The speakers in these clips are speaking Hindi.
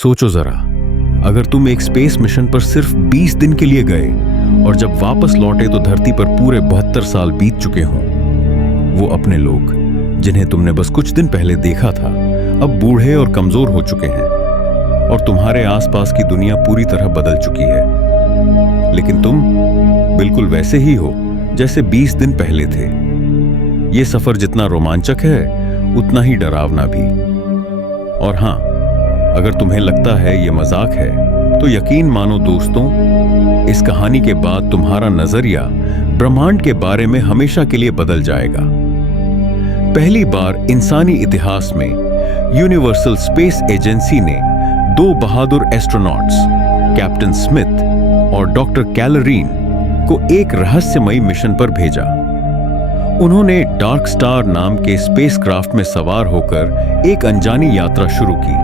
सोचो जरा, अगर तुम एक स्पेस मिशन पर सिर्फ 20 दिन के लिए गए और जब वापस लौटे तो धरती पर पूरे 72 साल बीत चुके हों। वो अपने लोग जिन्हें तुमने बस कुछ दिन पहले देखा था अब बूढ़े और कमजोर हो चुके हैं और तुम्हारे आसपास की दुनिया पूरी तरह बदल चुकी है। लेकिन तुम बिल्कुल वैसे ही हो जैसे 20 दिन पहले थे। ये सफर जितना रोमांचक है उतना ही डरावना भी। और हां, अगर तुम्हें लगता है ये मजाक है तो यकीन मानो दोस्तों, इस कहानी के बाद तुम्हारा नजरिया ब्रह्मांड के बारे में हमेशा के लिए बदल जाएगा। पहली बार इंसानी इतिहास में यूनिवर्सल स्पेस एजेंसी ने 2 बहादुर एस्ट्रोनॉट्स कैप्टन स्मिथ और डॉक्टर कैलरीन को एक रहस्यमयी मिशन पर भेजा। उन्होंने डार्क स्टार नाम के स्पेसक्राफ्ट में सवार होकर एक अनजानी यात्रा शुरू की।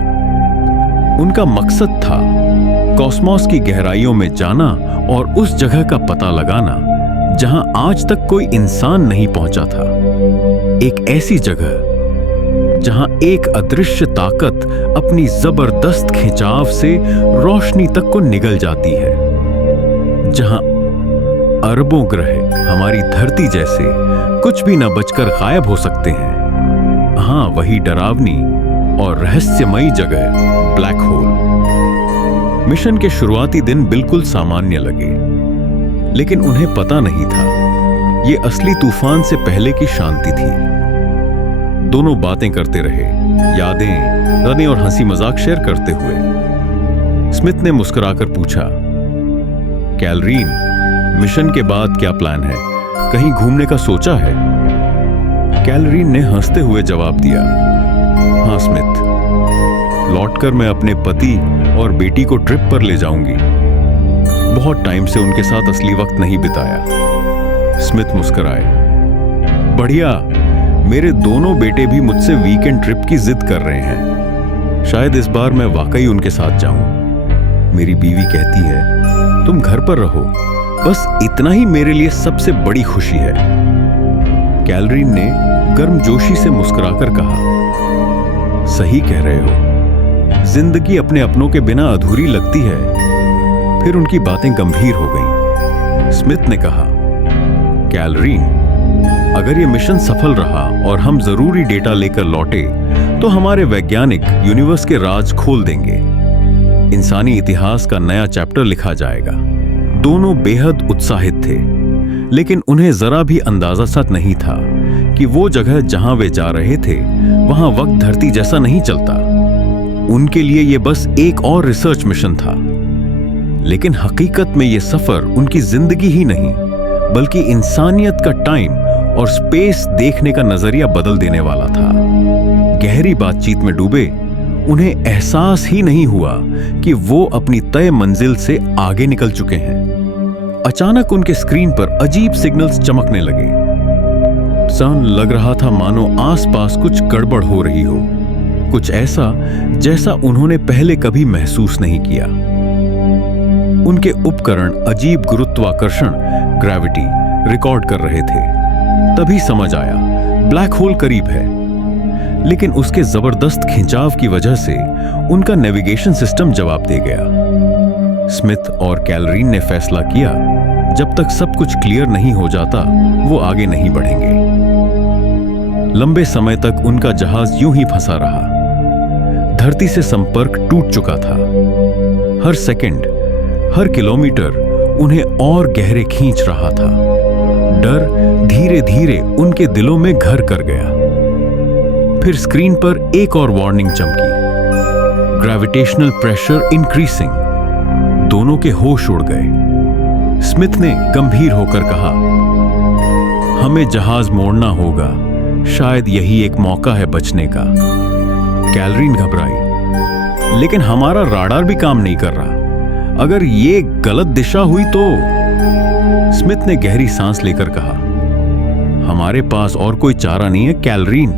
उनका मकसद था कॉस्मोस की गहराइयों में जाना और उस जगह का पता लगाना जहां आज तक कोई इंसान नहीं पहुंचा था। एक ऐसी जगह जहां एक अदृश्य ताकत अपनी जबरदस्त खिंचाव से रोशनी तक को निगल जाती है, जहां अरबों ग्रह हमारी धरती जैसे कुछ भी न बचकर गायब हो सकते हैं। हां, वही डरावनी और रहस्यमयी जगह ब्लैक होल। मिशन के शुरुआती दिन बिल्कुल सामान्य लगे, लेकिन उन्हें पता नहीं था ये असली तूफान से पहले की शांति थी। दोनों बातें करते रहे, यादें, गाने और हंसी मजाक शेयर करते हुए। स्मिथ ने मुस्कुराकर पूछा, कैलरीन, मिशन के बाद क्या प्लान है? कहीं घूमने का सोचा है? कैलरीन ने हंसते हुए जवाब दिया, हाँ स्मिथ, लौटकर मैं अपने पति और बेटी को ट्रिप पर ले जाऊंगी। बहुत टाइम से उनके साथ असली वक्त नहीं बिताया। स्मिथ मुस्कुराए, बढ़िया, मेरे दोनों बेटे भी मुझसे वीकेंड ट्रिप की जिद कर रहे हैं। शायद इस बार मैं वाकई उनके साथ जाऊं। मेरी बीवी कहती है तुम घर पर रहो, बस इतना ही मेरे लिए सबसे बड़ी खुशी है। कैलरीन ने गर्मजोशी से मुस्कुराकर कहा, सही कह रहे हो, जिंदगी अपने अपनों के बिना अधूरी लगती है। फिर उनकी बातें गंभीर हो गईं। स्मिथ ने कहा, कैलरीन, अगर यह मिशन सफल रहा और हम जरूरी डेटा लेकर लौटे तो हमारे वैज्ञानिक यूनिवर्स के राज खोल देंगे। इंसानी इतिहास का नया चैप्टर लिखा जाएगा। दोनों बेहद उत्साहित थे, लेकिन उन्हें जरा भी अंदाजा सा नहीं था कि वो जगह जहां वे जा रहे थे वहां वक्त धरती जैसा नहीं चलता। उनके लिए यह बस एक और रिसर्च मिशन था, लेकिन हकीकत में यह सफर उनकी जिंदगी ही नहीं बल्कि इंसानियत का टाइम और स्पेस देखने का नजरिया बदल देने वाला था। गहरी बातचीत में डूबे उन्हें एहसास ही नहीं हुआ कि वो अपनी तय मंजिल से आगे निकल चुके हैं। अचानक उनके स्क्रीन पर अजीब सिग्नल्स चमकने लगे। सन लग रहा था मानो आसपास कुछ गड़बड़ हो रही हो, कुछ ऐसा जैसा उन्होंने पहले कभी महसूस नहीं किया। उनके उपकरण अजीब गुरुत्वाकर्षण ग्रेविटी रिकॉर्ड कर रहे थे। तभी समझ आया ब्लैक होल करीब है, लेकिन उसके जबरदस्त खिंचाव की वजह से उनका नेविगेशन सिस्टम जवाब दे गया। स्मिथ और कैलरीन ने फैसला किया जब तक सब कुछ क्लियर नहीं हो जाता वो आगे नहीं बढ़ेंगे। लंबे समय तक उनका जहाज यूं ही फंसा रहा। धरती से संपर्क टूट चुका था। हर सेकंड, हर किलोमीटर उन्हें और गहरे खींच रहा था। डर धीरे धीरे उनके दिलों में घर कर गया। फिर स्क्रीन पर एक और वार्निंग चमकी, ग्रेविटेशनल प्रेशर इंक्रीजिंग। दोनों के होश उड़ गए। स्मिथ ने गंभीर होकर कहा, हमें जहाज मोड़ना होगा, शायद यही एक मौका है बचने का। कैलरीन घबराई, लेकिन हमारा राडार भी काम नहीं कर रहा। अगर ये गलत दिशा हुई तो? स्मिथ ने गहरी सांस लेकर कहा, हमारे पास और कोई चारा नहीं है कैलरीन।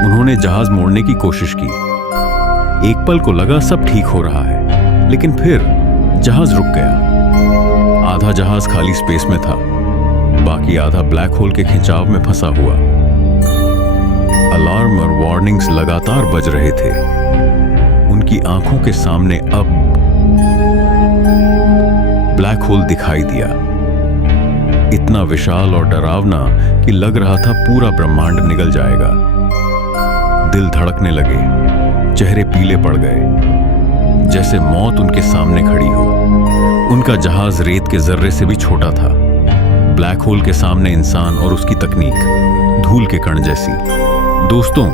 उन्होंने जहाज मोड़ने की कोशिश की। एक पल को लगा सब ठीक हो रहा है, लेकिन फिर जहाज रुक गया। आधा जहाज खाली स्पेस में था, बाकी आधा ब्लैक होल के खिंचाव में फंसा हुआ। अलार्म और वार्निंग्स लगातार बज रहे थे। उनकी आंखों के सामने अब ब्लैक होल दिखाई दिया, इतना विशाल और डरावना कि लग रहा था पूरा ब्रह्मांड निगल जाएगा। दिल धड़कने लगे, चेहरे पीले पड़ गए, जैसे मौत उनके सामने खड़ी हो। उनका जहाज रेत के जर्रे से भी छोटा था। ब्लैक होल के सामने इंसान और उसकी तकनीक धूल के कण जैसी। दोस्तों,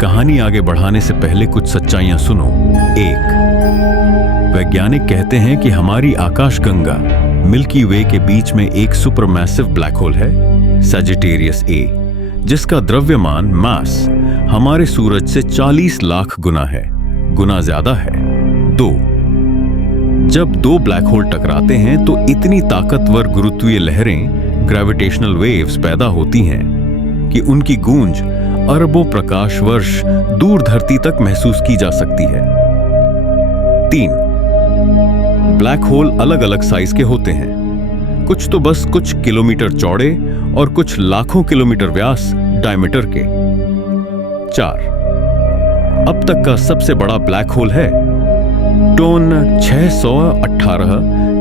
कहानी आगे बढ़ाने से पहले कुछ सच्चाइयां सुनो। 1, वैज्ञानिक कहते हैं कि हमारी आकाशगंगा मिल्की वे के बीच में एक सुपरमैसिव ब्लैक होल है, सजिटेरियस ए, जिसका द्रव्यमान मास हमारे सूरज से 40 लाख गुना ज्यादा है। 2, जब दो ब्लैक होल टकराते हैं तो इतनी ताकतवर गुरुत्वीय लहरें, ग्रेविटेशनल वेव्स पैदा होती हैं कि उनकी गूंज अरबों प्रकाश वर्ष दूर धरती तक महसूस की जा सकती है। 3, ब्लैक होल अलग अलग साइज के होते हैं, कुछ तो बस कुछ किलोमीटर चौड़े और कुछ लाखों किलोमीटर व्यास डायमीटर के। 4, अब तक का सबसे बड़ा ब्लैक होल है टोन 618,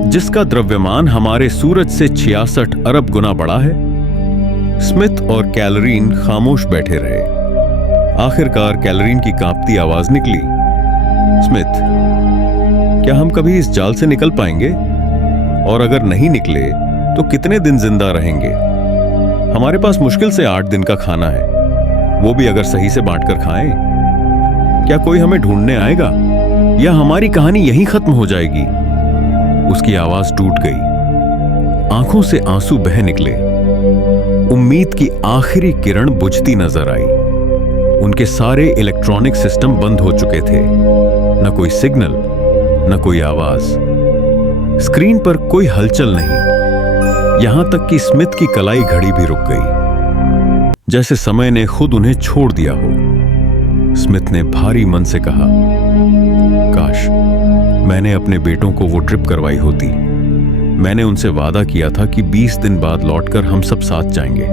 जिसका द्रव्यमान हमारे सूरज से 66 अरब गुना बड़ा है। स्मिथ और कैलरीन खामोश बैठे रहे। आखिरकार कैलरीन की कांपती आवाज निकली, स्मिथ, क्या हम कभी इस जाल से निकल पाएंगे? और अगर नहीं निकले तो कितने दिन जिंदा रहेंगे? हमारे पास मुश्किल से 8 दिन का खाना है, वो भी अगर सही से बांटकर खाएं। क्या कोई हमें ढूंढने आएगा या हमारी कहानी यहीं खत्म हो जाएगी? उसकी आवाज टूट गई, आंखों से आंसू बह निकले। उम्मीद की आखिरी किरण बुझती नजर आई। उनके सारे इलेक्ट्रॉनिक सिस्टम बंद हो चुके थे, न कोई सिग्नल, न कोई आवाज, स्क्रीन पर कोई हलचल नहीं। यहां तक कि स्मिथ की कलाई घड़ी भी रुक गई, जैसे समय ने खुद उन्हें छोड़ दिया हो। स्मिथ ने भारी मन से कहा, काश मैंने अपने बेटों को वो ट्रिप करवाई होती। मैंने उनसे वादा किया था कि 20 दिन बाद लौटकर हम सब साथ जाएंगे।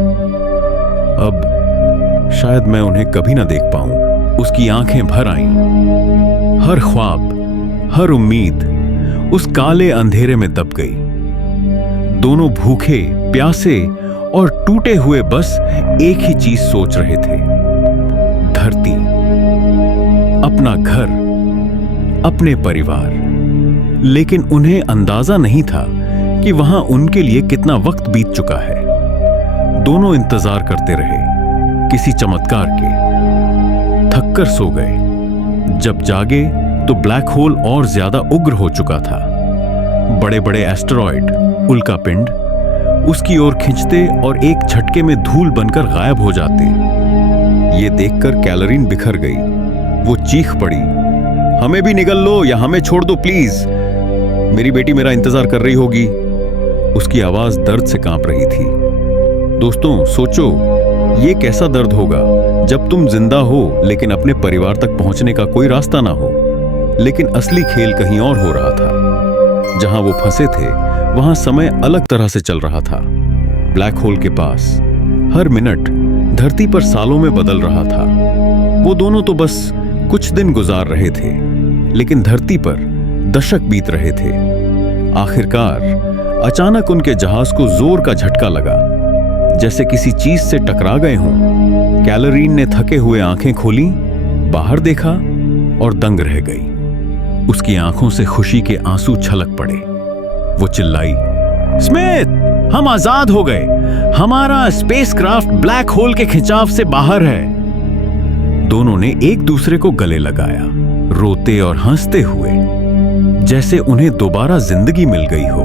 अब शायद मैं उन्हें कभी ना देख पाऊं। उसकी आंखें भर आईं। हर ख्वाब, हर उम्मीद उस काले अंधेरे में दब गई। दोनों भूखे, प्यासे और टूटे हुए बस एक ही चीज सोच रहे थे, धरती, अपना घर, अपने परिवार। लेकिन उन्हें अंदाजा नहीं था कि वहां उनके लिए कितना वक्त बीत चुका है। दोनों इंतजार करते रहे किसी चमत्कार के। थककर सो गए। जब जागे तो ब्लैक होल और ज्यादा उग्र हो चुका था। बड़े बड़े एस्टेरॉयड, उल्कापिंड उसकी ओर खींचते और एक झटके में धूल बनकर गायब हो जाते। ये देखकर कैलरीन बिखर गई। वो चीख पड़ी, हमें भी निगल लो या हमें छोड़ दो प्लीज, मेरी बेटी मेरा इंतजार कर रही होगी। उसकी आवाज दर्द से कांप रही थी। दोस्तों, सोचो ये कैसा दर्द होगा जब तुम जिंदा हो लेकिन अपने परिवार तक पहुंचने का कोई रास्ता ना हो। लेकिन असली खेल कहीं और हो रहा था। जहां वो फंसे थे वहां समय अलग तरह से चल रहा था। ब्लैक होल के पास हर मिनट धरती पर सालों में बदल रहा था। वो दोनों तो बस कुछ दिन गुजार रहे थे, लेकिन धरती पर दशक बीत रहे थे। आखिरकार अचानक उनके जहाज को जोर का झटका लगा, जैसे किसी चीज से टकरा गए हों। कैलरीन ने थके हुए आंखें खोली, बाहर देखा और दंग रह गई। उसकी आंखों से खुशी के आंसू छलक पड़े। वो चिल्लाई, स्मिथ, हम आजाद हो गए। हमारा स्पेसक्राफ्ट ब्लैक होल के खिंचाव से बाहर है। दोनों ने एक दूसरे को गले लगाया, रोते और हंसते हुए, जैसे उन्हें दोबारा जिंदगी मिल गई हो।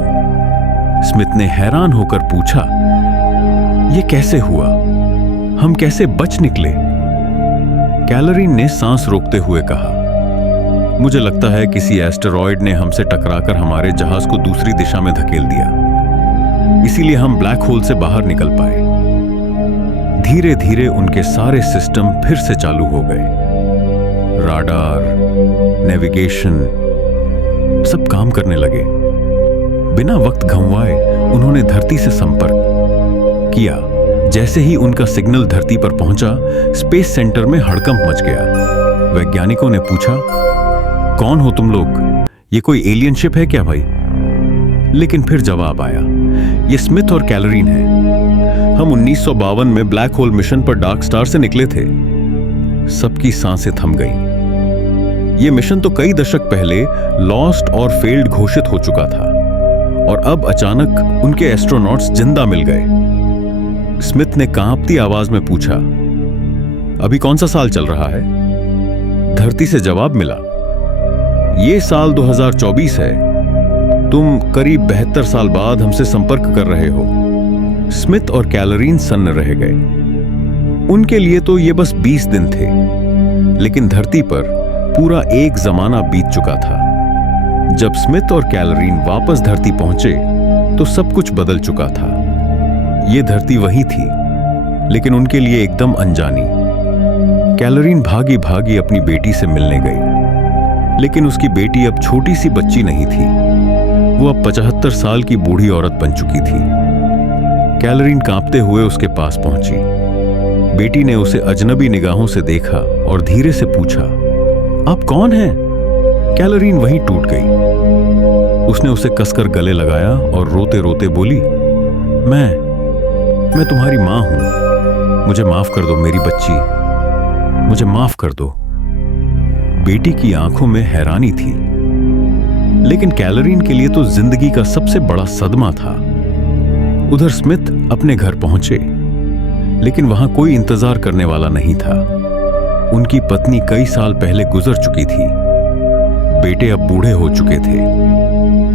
स्मिथ ने हैरान होकर पूछा, यह कैसे हुआ? हम कैसे बच निकले? कैलरीन ने सांस रोकते हुए कहा, मुझे लगता है किसी एस्टेरॉयड ने हमसे टकराकर हमारे जहाज को दूसरी दिशा में धकेल दिया, इसीलिए हम ब्लैक होल से बाहर निकल पाए। धीरे धीरे उनके सारे सिस्टम फिर से चालू हो गए। राडार, नेविगेशन, सब काम करने लगे। बिना वक्त गंवाए उन्होंने धरती से संपर्क किया। जैसे ही उनका सिग्नल धरती पर पहुंचा, स्पेस सेंटर में हड़कंप मच गया। वैज्ञानिकों ने पूछा, कौन हो तुम लोग? ये कोई एलियन शिप है क्या भाई? लेकिन फिर जवाब आया, ये स्मिथ और कैलोरीन है। हम 1952 में ब्लैक होल मिशन पर डार्क स्टार से निकले थे। सबकी सांसें थम गईं। ये मिशन तो कई दशक पहले लॉस्ट और फेल्ड घोषित हो चुका था, और अब अचानक उनके एस्ट्रोनॉट्स जिंदा मिल गए। स्मिथ ने कांपती आवाज में पूछा, अभी कौन सा साल चल रहा है? धरती से जवाब मिला, ये साल 2024 है। तुम करीब 72 साल बाद हमसे संपर्क कर रहे हो। स्मिथ और कैलोरीन सन्न रह गए। उनके लिए तो ये बस 20 दिन थे, लेकिन धरती पर पूरा एक जमाना बीत चुका था। जब स्मिथ और कैलोरीन वापस धरती पहुंचे तो सब कुछ बदल चुका था। ये धरती वही थी, लेकिन उनके लिए एकदम अनजानी। कैलोरीन भागी भागी अपनी बेटी से मिलने गई, लेकिन उसकी बेटी अब छोटी सी बच्ची नहीं थी। वो अब 75 साल की बूढ़ी औरत बन चुकी थी। कैलोरीन कांपते हुए उसके पास पहुंची। बेटी ने उसे अजनबी निगाहों से देखा और धीरे से पूछा, आप कौन हैं? कैलोरीन वहीं टूट गई। उसने उसे कसकर गले लगाया और रोते रोते बोली, मैं तुम्हारी मां हूं। मुझे माफ कर दो मेरी बच्ची, मुझे माफ कर दो। बेटी की आंखों में हैरानी थी, लेकिन कैलोरीन के लिए तो जिंदगी का सबसे बड़ा सदमा था। उधर स्मिथ अपने घर पहुंचे, लेकिन वहां कोई इंतजार करने वाला नहीं था। उनकी पत्नी कई साल पहले गुजर चुकी थी। बेटे अब बूढ़े हो चुके थे।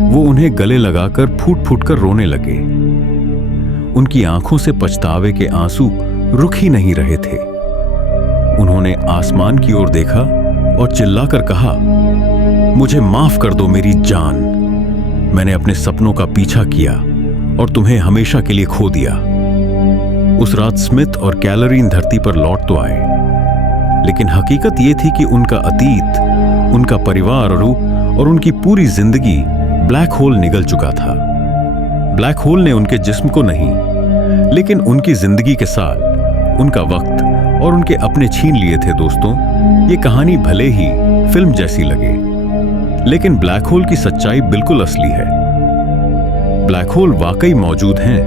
वो उन्हें गले लगाकर फूट फूट कर रोने लगे। उनकी आंखों से पछतावे के आंसू रुक ही नहीं रहे थे। उन्होंने आसमान की ओर देखा और चिल्लाकर कहा, मुझे माफ कर दो मेरी जान। मैंने अपने सपनों का पीछा किया और तुम्हें हमेशा के लिए खो दिया। उस रात स्मिथ और कैलोरीन धरती पर लौट तो आए, लेकिन हकीकत यह थी कि उनका अतीत, उनका परिवार और उनकी पूरी जिंदगी ब्लैक होल निगल चुका था। ब्लैक होल ने उनके जिस्म को नहीं, लेकिन उनकी जिंदगी के साल, उनका वक्त और उनके अपने छीन लिए थे। दोस्तों, ये कहानी भले ही फिल्म जैसी लगे, लेकिन ब्लैक होल की सच्चाई बिल्कुल असली है। ब्लैक होल वाकई मौजूद हैं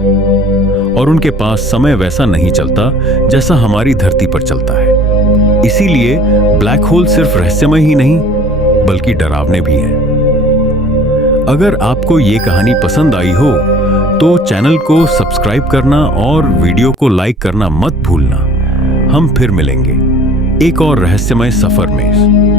और उनके पास समय वैसा नहीं चलता जैसा हमारी धरती पर चलता है। इसीलिए ब्लैक होल सिर्फ रहस्यमय ही नहीं, बल्कि डरावने भी हैं। अगर आपको ये कहानी पसंद आई हो तो चैनल को सब्सक्राइब करना और वीडियो को लाइक करना मत भूलना। हम फिर मिलेंगे एक और रहस्यमय सफर में।